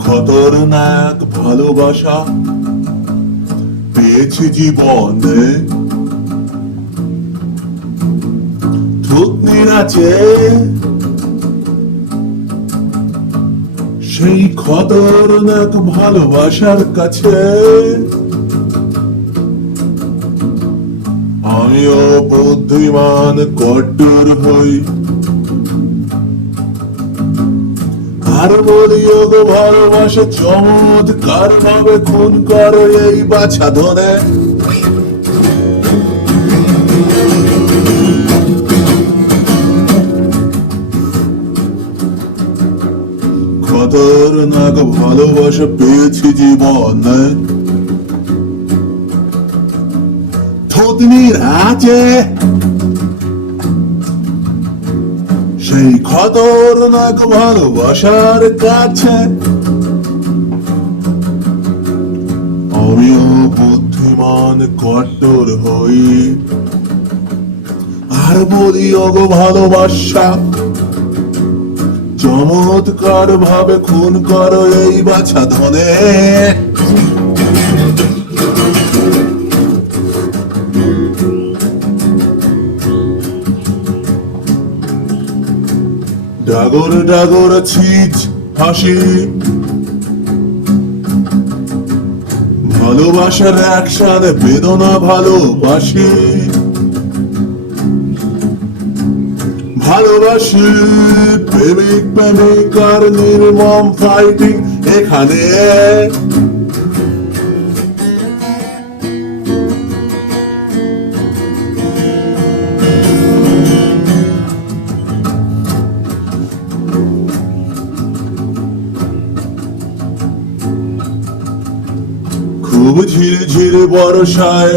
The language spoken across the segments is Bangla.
খতরনাক ভালোবাসা পেয়েছি জীবনে। আছে সেই খতরনাক ভালোবাসার কাছে। আমিও বুদ্ধিমান, কট্টর হই। আর বলি, ওগো ভালোবাসে চমৎকার ভাবে খুন করো এই বাছা ধরে। খতরনাক ভালোবাসা পেয়েছি জীবনে। থুতনির আছে। সেই খতরনাক ভালোবাসার কাছে। আমিও বুদ্ধিমান কট্টর হই। আর বলি অগো ভালোবাসা চমৎকার ভাবে খুন করো এই বাছা ধনে। ডাগর ডাগর ছিচ হাসি। ভালোবাসার একসাথে বেদনা ভালোবাসি। ভালোবাসি প্রেমিক প্রেমিকার নির্মম ফাইটিং এখানে। খুব ঝিরে ঝিরে বর্ষায়।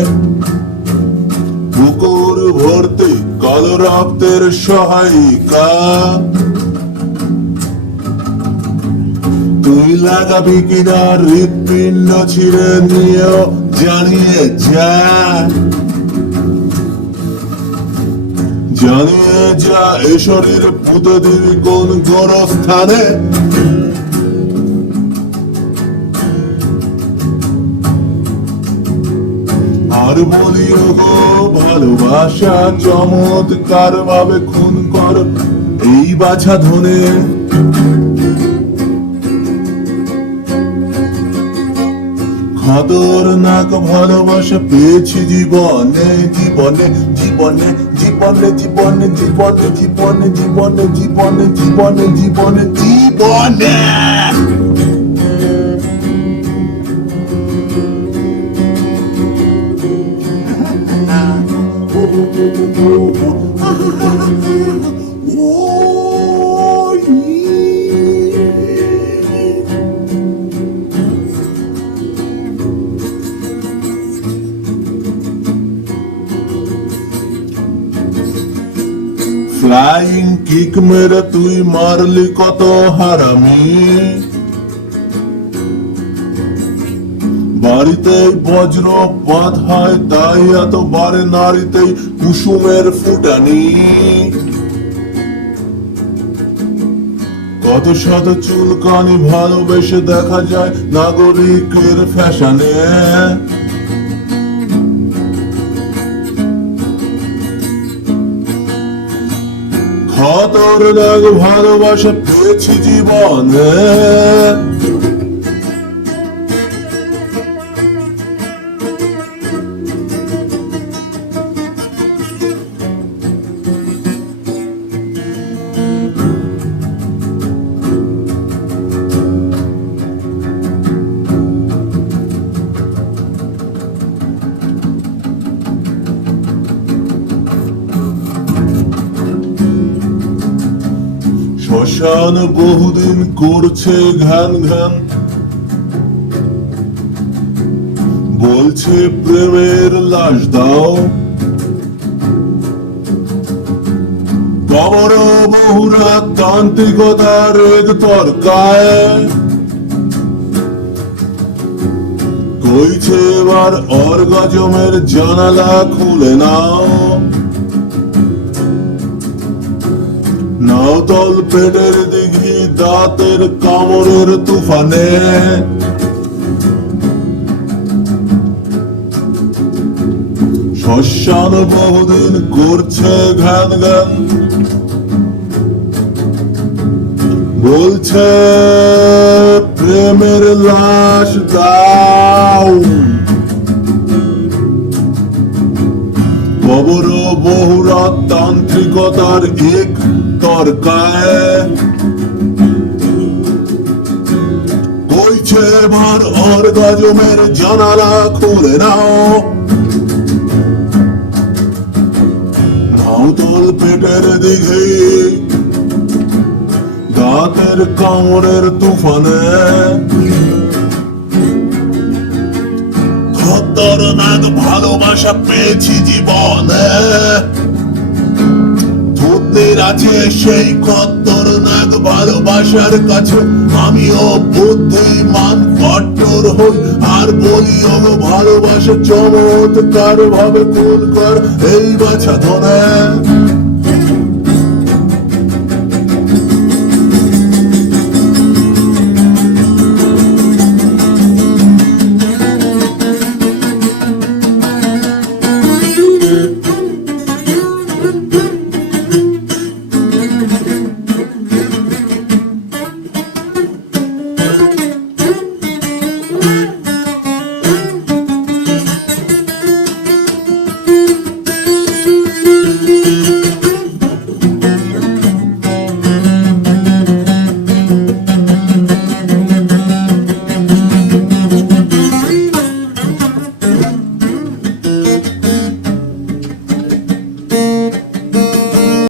পুকুর ভর্তি কালো রক্তের সহায়িকা। তুই লাগাবি কিনা হৃৎপিণ্ড ছিঁড়ে নিয়েও জানিয়ে যা। জানিয়ে যা এ শরীর পুঁতে দিবি কোন গোরস্থানে। আর বলি গো ভালোবাসা চমৎকার ভাবে খুন কর এই বাছা ধনে ভালোবাসা পেয়েছি জীবনে জীবনে জীবনে জীবনে জীবনে জীবনে জীবনে জীবনে জীবনে জীবনে জীবনে জীবনে ফ্লাইং কিক মেরে তুই মারলি কত হারামি বাড়িতেই বজ্রপাত হয় তাই এত বারে নারীতেই কুসুমের ফুটানি। কত শত চুলকানি ভালোবেসে দেখা যায় নাগরিকের ফ্যাশনে। খতরনাক ভালোবাসা পেয়েছি জীবনে। শ্মশান বহুদিন করছে ঘ্যান ঘ্যান। বলছে, প্রেমের লাশ দাও। কবর বহুরা তান্ত্রিকতার এক তরকায়। হইছে এবার অর্গাজমের জানালা খুলে নাও। নাও পেটের দিঘি, দাঁতের কামড়ের তুফানে। শ্মশান বহুদিন করছে ঘ্যান ঘ্যান। বলছে, প্রেমের লাশ দাও। কবর বহুরাত তান্ত্রিকতার এক তরকায়। কইছে এবার অর্গাজমের জানালা খুলে নাও। নাও তল পেটের দিঘে, দাঁতের কামড়ের তুফানে। খতরনাক ভালোবাসা পেয়েছি জীবনে। ধূতের আছে সেই খতরনাক ভালোবাসার কাছে আমিও বুদ্ধিমান কট্টর হই। আর বলি ও ভালোবাসা চমৎকার ভাবে খুন কর, এই বাছা ধনে।